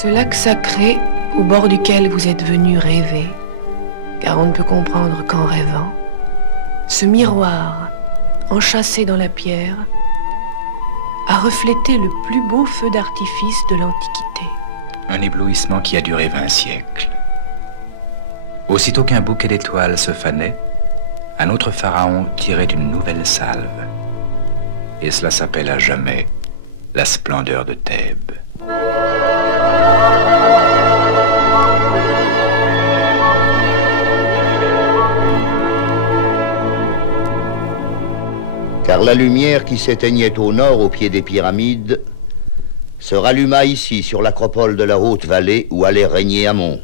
Ce lac sacré au bord duquel vous êtes venu rêver, car on ne peut comprendre qu'en rêvant, ce miroir enchâssé dans la pierre a reflété le plus beau feu d'artifice de l'Antiquité. Un éblouissement qui a duré 20 siècles. Aussitôt qu'un bouquet d'étoiles se fanait, un autre pharaon tirait une nouvelle salve. Et cela s'appelle à jamais la splendeur de Thèbes. Car la lumière qui s'éteignait au nord au pied des pyramides se ralluma ici sur l'acropole de la haute vallée où allait régner Amon.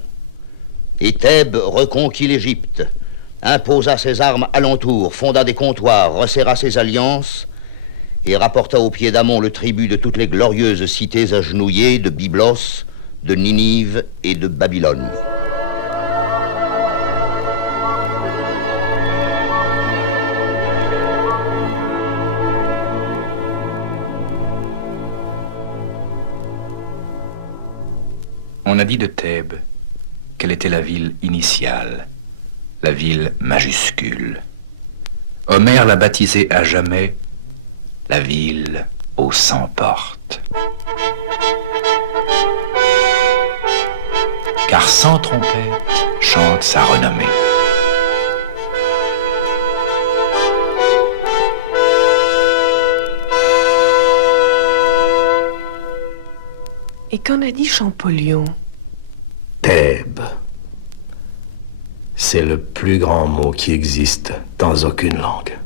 Et Thèbes reconquit l'Égypte, imposa ses armes alentour, fonda des comptoirs, resserra ses alliances et rapporta au pied d'Amon le tribut de toutes les glorieuses cités agenouillées de Byblos, de Ninive et de Babylone. On a dit de Thèbes qu'elle était la ville initiale, la ville majuscule. Homère l'a baptisée à jamais la ville aux 100 portes. Car 100 trompettes chantent sa renommée. Et qu'en a dit Champollion? Thèbes. C'est le plus grand mot qui existe dans aucune langue.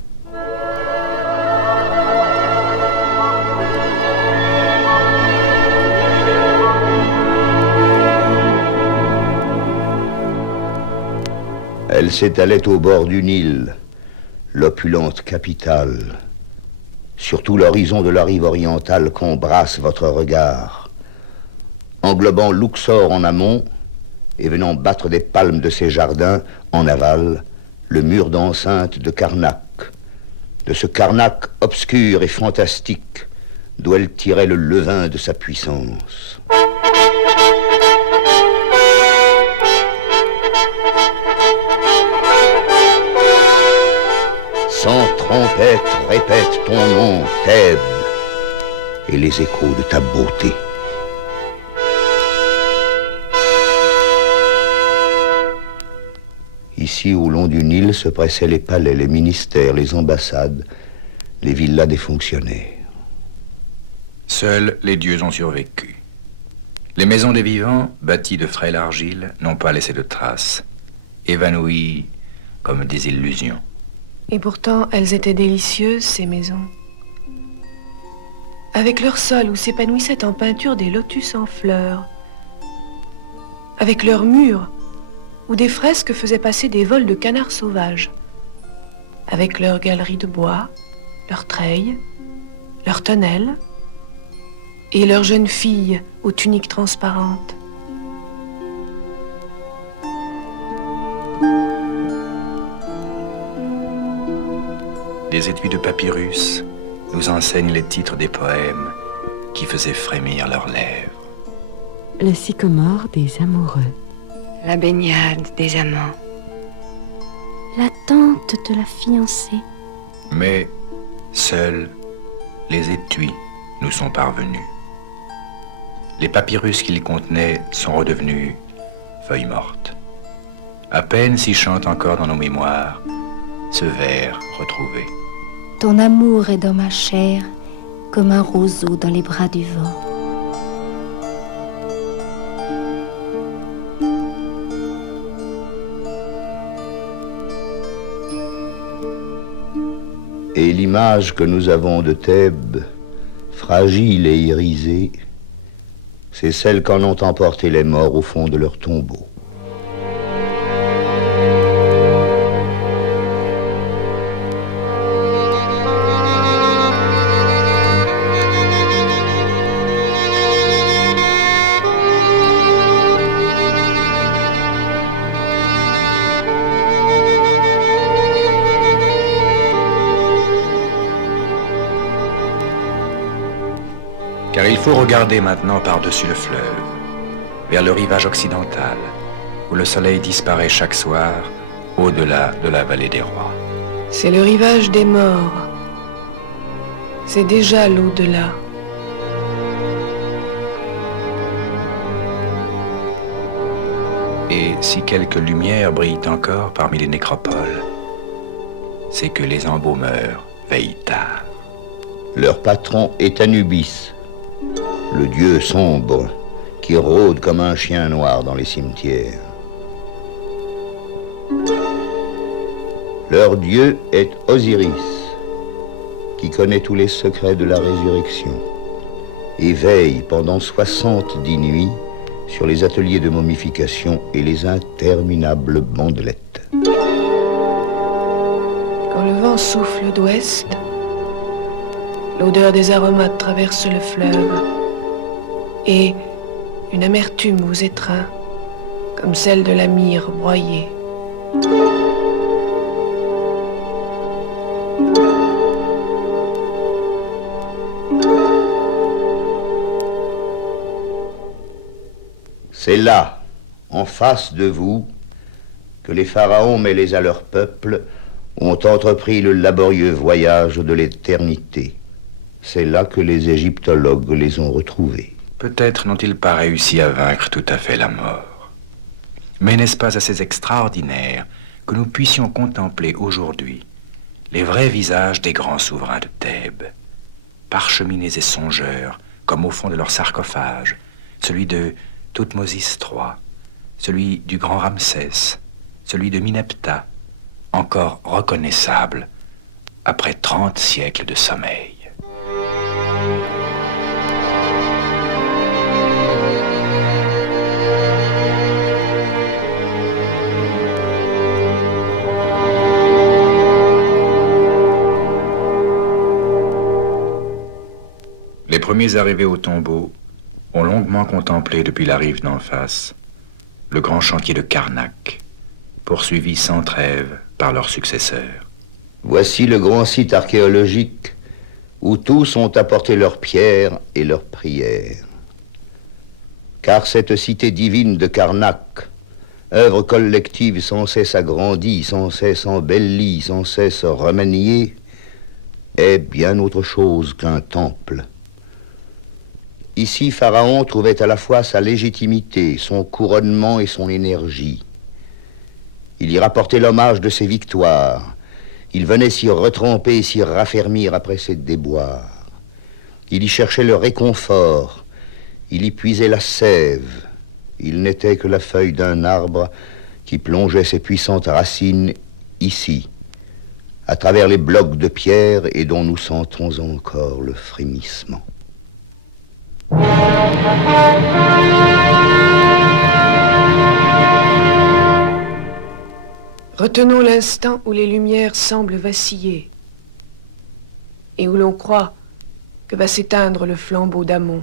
Elle s'étalait au bord du Nil, l'opulente capitale. Sur tout l'horizon de la rive orientale qu'embrasse votre regard, englobant Luxor en amont et venant battre des palmes de ses jardins en aval, le mur d'enceinte de Karnak, de ce Karnak obscur et fantastique d'où elle tirait le levain de sa puissance. Cent trompettes répètent ton nom, Thèbes, et les échos de ta beauté. Ici, au long du Nil, se pressaient les palais, les ministères, les ambassades, les villas des fonctionnaires. Seuls les dieux ont survécu. Les maisons des vivants, bâties de frêle argile, n'ont pas laissé de traces, évanouies comme des illusions. Et pourtant, elles étaient délicieuses, ces maisons. Avec leur sol où s'épanouissaient en peinture des lotus en fleurs. Avec leurs murs où des fresques faisaient passer des vols de canards sauvages. Avec leurs galeries de bois, leurs treilles, leurs tonnelles et leurs jeunes filles aux tuniques transparentes. Des étuis de papyrus nous enseignent les titres des poèmes qui faisaient frémir leurs lèvres. Le sycomore des amoureux. La baignade des amants. La tente de la fiancée. Mais seuls les étuis nous sont parvenus. Les papyrus qu'ils contenaient sont redevenus feuilles mortes. À peine s'y chante encore dans nos mémoires ce vers retrouvé. Ton amour est dans ma chair, comme un roseau dans les bras du vent. Et l'image que nous avons de Thèbes, fragile et irisée, c'est celle qu'en ont emporté les morts au fond de leur tombeau. Car il faut regarder maintenant par-dessus le fleuve, vers le rivage occidental, où le soleil disparaît chaque soir, au-delà de la vallée des rois. C'est le rivage des morts. C'est déjà l'au-delà. Et si quelques lumières brillent encore parmi les nécropoles, c'est que les embaumeurs veillent tard. Leur patron est Anubis, le dieu sombre qui rôde comme un chien noir dans les cimetières. Leur dieu est Osiris, qui connaît tous les secrets de la résurrection et veille pendant 70 nuits sur les ateliers de momification et les interminables bandelettes. Quand le vent souffle d'ouest, l'odeur des aromates traverse le fleuve et une amertume vous étreint, comme celle de la myrrhe broyée. C'est là, en face de vous, que les pharaons mêlés à leur peuple ont entrepris le laborieux voyage de l'éternité. C'est là que les égyptologues les ont retrouvés. Peut-être n'ont-ils pas réussi à vaincre tout à fait la mort. Mais n'est-ce pas assez extraordinaire que nous puissions contempler aujourd'hui les vrais visages des grands souverains de Thèbes, parcheminés et songeurs, comme au fond de leur sarcophage, celui de Thoutmosis III, celui du grand Ramsès, celui de Minepta, encore reconnaissable après 30 siècles de sommeil. Les premiers arrivés au tombeau ont longuement contemplé depuis la rive d'en face le grand chantier de Karnak, poursuivi sans trêve par leurs successeurs. Voici le grand site archéologique où tous ont apporté leurs pierres et leurs prières. Car cette cité divine de Karnak, œuvre collective sans cesse agrandie, sans cesse embellie, sans cesse remaniée, est bien autre chose qu'un temple. Ici, Pharaon trouvait à la fois sa légitimité, son couronnement et son énergie. Il y rapportait l'hommage de ses victoires. Il venait s'y retremper et s'y raffermir après ses déboires. Il y cherchait le réconfort. Il y puisait la sève. Il n'était que la feuille d'un arbre qui plongeait ses puissantes racines ici, à travers les blocs de pierre et dont nous sentons encore le frémissement. Retenons l'instant où les lumières semblent vaciller et où l'on croit que va s'éteindre le flambeau d'Amon.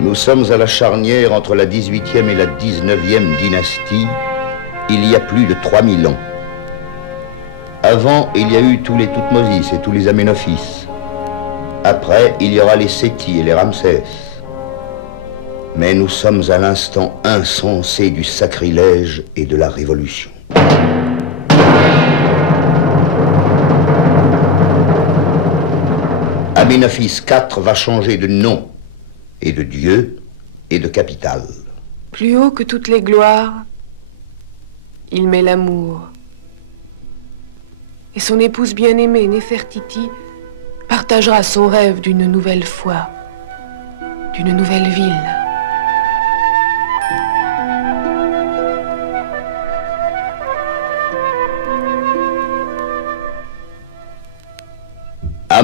Nous sommes à la charnière entre la 18e et la 19e dynastie, il y a plus de 3000 ans. Avant, il y a eu tous les Thoutmosis et tous les Aménophis. Après, il y aura les Sétis et les Ramsès. Mais nous sommes à l'instant insensé du sacrilège et de la révolution. Aménophis IV va changer de nom, et de Dieu, et de capitale. Plus haut que toutes les gloires, il met l'amour. Et son épouse bien-aimée, Néfertiti, partagera son rêve d'une nouvelle foi, d'une nouvelle ville.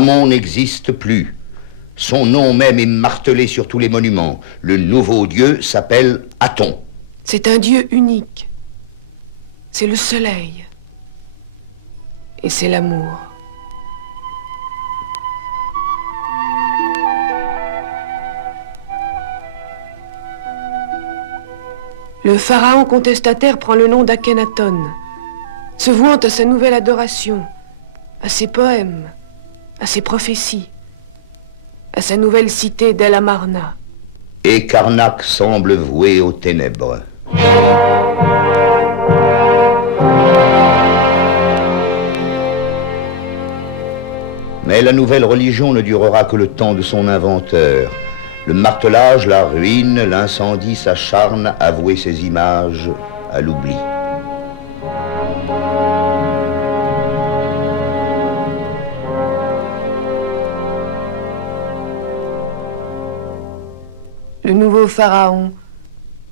Amon n'existe plus. Son nom même est martelé sur tous les monuments. Le nouveau dieu s'appelle Aton. C'est un dieu unique. C'est le soleil. Et c'est l'amour. Le pharaon contestataire prend le nom d'Akhenaton, se vouant à sa nouvelle adoration, à ses poèmes, à ses prophéties, à sa nouvelle cité d'El Amarna. Et Karnak semble voué aux ténèbres. Mais la nouvelle religion ne durera que le temps de son inventeur. Le martelage, la ruine, l'incendie s'acharnent à vouer ces images à l'oubli. Le nouveau pharaon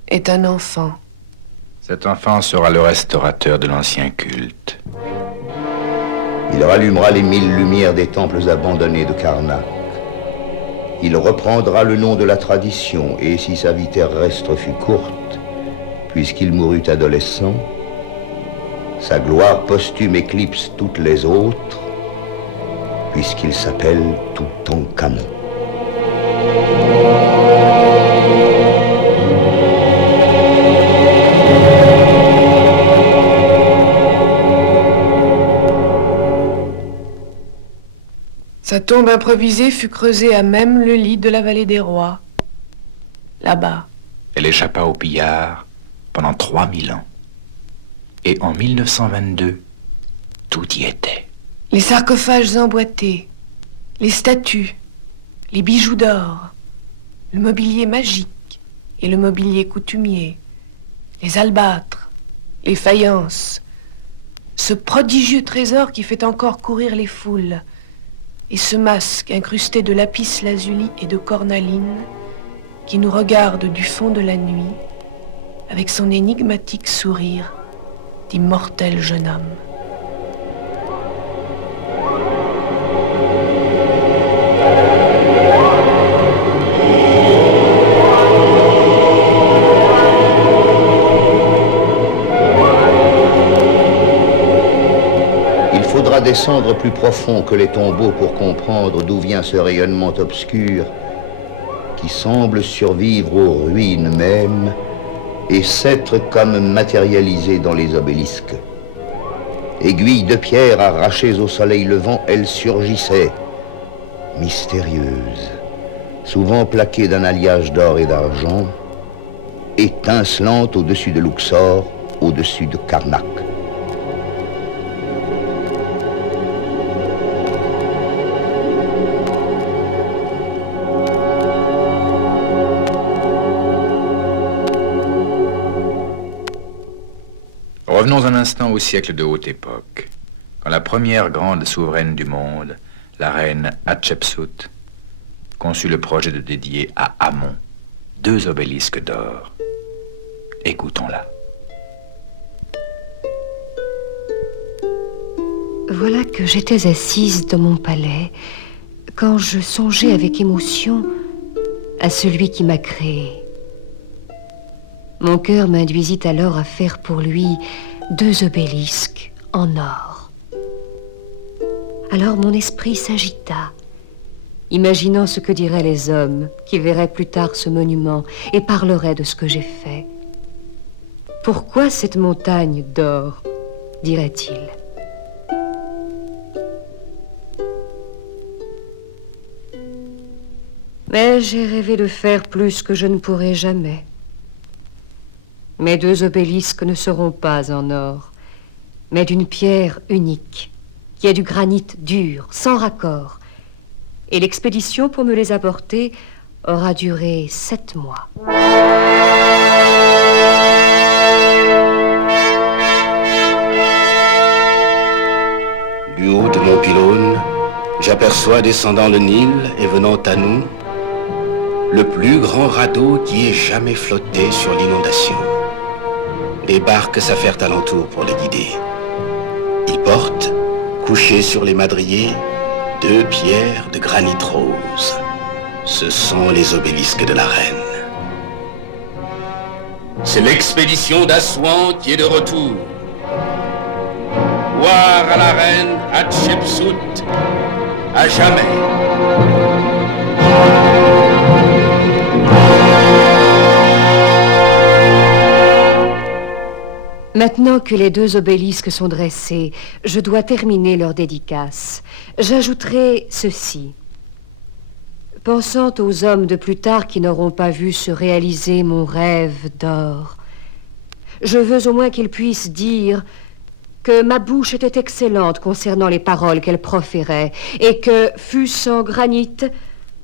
est un enfant. Cet enfant sera le restaurateur de l'ancien culte. Il rallumera les 1000 lumières des temples abandonnés de Karnak. Il reprendra le nom de la tradition, et si sa vie terrestre fut courte, puisqu'il mourut adolescent, sa gloire posthume éclipse toutes les autres, puisqu'il s'appelle Toutankhamon. Sa tombe improvisée fut creusée à même le lit de la vallée des rois, là-bas. Elle échappa aux pillards pendant 3000 ans. Et en 1922, tout y était. Les sarcophages emboîtés, les statues, les bijoux d'or, le mobilier magique et le mobilier coutumier, les albâtres, les faïences, ce prodigieux trésor qui fait encore courir les foules, et ce masque incrusté de lapis lazuli et de cornaline qui nous regarde du fond de la nuit avec son énigmatique sourire d'immortel jeune homme. Il faudra descendre plus profond que les tombeaux pour comprendre d'où vient ce rayonnement obscur qui semble survivre aux ruines mêmes et s'être comme matérialisé dans les obélisques. Aiguilles de pierre arrachées au soleil levant, elles surgissaient, mystérieuses, souvent plaquées d'un alliage d'or et d'argent, étincelantes au-dessus de Luxor, au-dessus de Karnak. Revenons un instant au siècle de haute époque, quand la première grande souveraine du monde, la reine Hatshepsut, conçut le projet de dédier à Amon 2 obélisques d'or. Écoutons-la. Voilà que j'étais assise dans mon palais quand je songeais avec émotion à celui qui m'a créée. Mon cœur m'induisit alors à faire pour lui 2 obélisques en or. Alors mon esprit s'agita, imaginant ce que diraient les hommes qui verraient plus tard ce monument et parleraient de ce que j'ai fait. Pourquoi cette montagne d'or, dirait-il. Mais j'ai rêvé de faire plus que je ne pourrai jamais. Mes 2 obélisques ne seront pas en or, mais d'une pierre unique, qui est du granit dur, sans raccord. Et l'expédition pour me les apporter aura duré 7 mois. Du haut de mon pylône, j'aperçois descendant le Nil et venant à nous, le plus grand radeau qui ait jamais flotté sur l'inondation. Les barques s'affairent alentour pour le guider. Il porte, couché sur les madriers, 2 pierres de granit rose. Ce sont les obélisques de la reine. C'est l'expédition d'Assouan qui est de retour. Gloire à la reine Hatshepsut, à jamais. Maintenant que les 2 obélisques sont dressés, je dois terminer leur dédicace. J'ajouterai ceci. Pensant aux hommes de plus tard qui n'auront pas vu se réaliser mon rêve d'or, je veux au moins qu'ils puissent dire que ma bouche était excellente concernant les paroles qu'elle proférait et que, fût-ce en granit,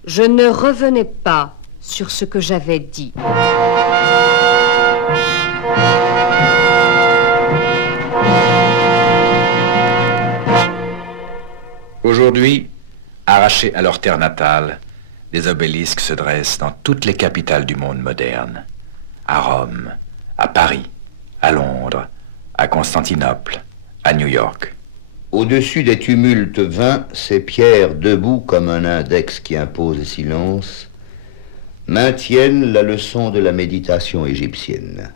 je ne revenais pas sur ce que j'avais dit. Aujourd'hui, arrachés à leur terre natale, des obélisques se dressent dans toutes les capitales du monde moderne. À Rome, à Paris, à Londres, à Constantinople, à New York. Au-dessus des tumultes vains, ces pierres, debout comme un index qui impose silence, maintiennent la leçon de la méditation égyptienne.